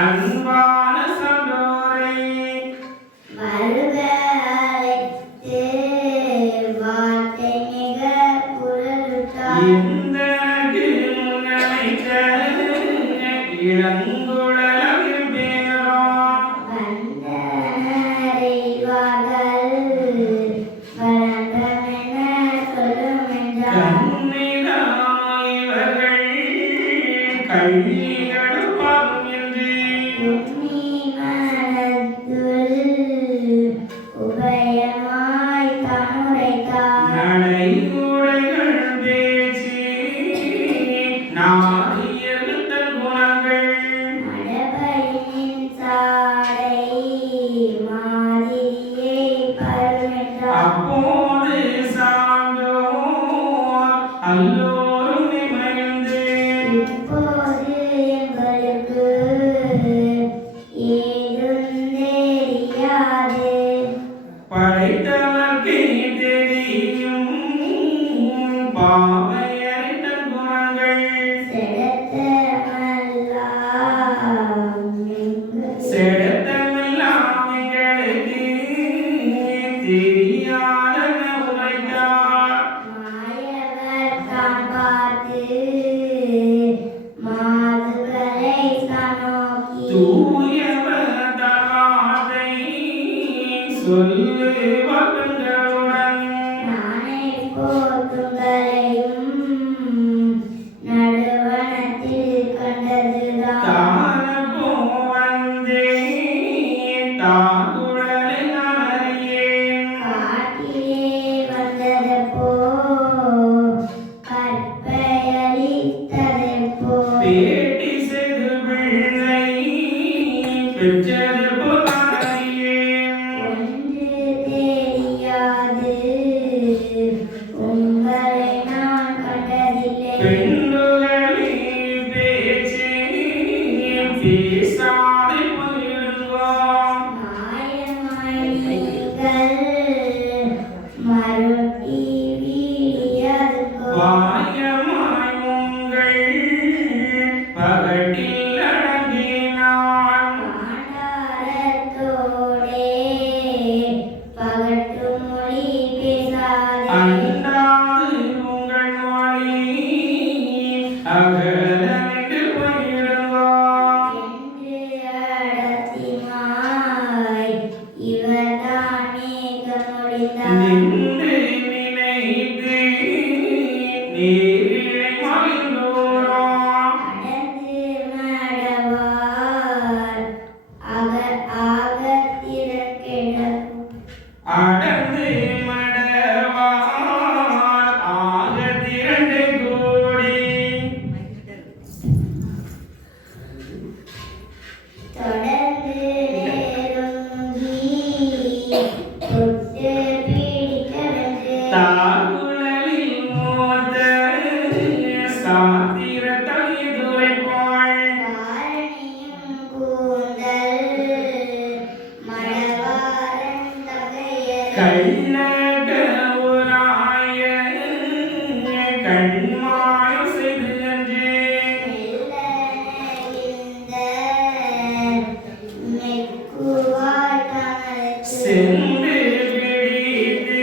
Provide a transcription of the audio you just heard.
அன்பான சந்தோரை வருக அழைத்து வார்த்தை மிக புரளுத்தார் எந்தனக்கு முன்னமைத்த இளங்குழலில் பேரோம் வந்தனரைவார்கள் வளர்ந்தமென சொல்லும் என்றார் கண்ணிதாய் இவர்கள் கல்வி அப்போது சான்றோர் அல்லோரும் நிமிர்ந்து இப்போது எங்களுக்கு ஏதும் தெரியாது படைத்தவர்க்கு தெரியும் பாவையரின் குணங்கள் செடத்தமெல்லாம் எங்களுக்கு தெரியாதன உரைத்தார் மாயவர் தான் பார்த்து மாதுகளை நோக்கி தூயவர் தவாதை சொல்லு வட்டங்களுடன் நானே போத்துங்களையும் நடுவனத்தில் கண்டதுதான் தான போவந்தே தாங்குழலை நறியேன் காட்டிலே வந்ததப்போ கற்பையளித்ததப்போ பேட்டி செய்து பிள்ளை பெற்றது போதாரியேன் ஒன்று தெரியாது உங்களை நான் கண்டதில்லை பெண்ணுகளே பேச்சு பேசாதை போயிடுவோம் மாயமாய் நீங்கள் மறுட்டி வீடியதுக்கோ வாயமாய் உங்கள் பகட்டில் அடங்கினான் ஆண்டாரத்தோடே பகட்டு மொழி பேசாதே அண்டாது உங்கள் மொழி அகலமிட்டு போயிடுவோம் என்று அடத்தினாய் இவர்தான் மேக முடிந்தார் நின்று நினைத்து நீரிழை மகிழ்ந்தோரோம் அடர்ந்து மடவார் ஆகத்திரக்கிடம் அடர்ந்து மடவார் ஆக திரண்டு கூடி தொடர்ந்து நெருங்கி தொட்டு பிடிக்கவென்று தாங்குழலில் மோத சாத்திரத்தை துரைப்பாள் காரணியும் கூந்தல் மடவாரன் தகையர் கண்ணக உராய கண்மாயம் செய்து அன்று சென்று பிடித்து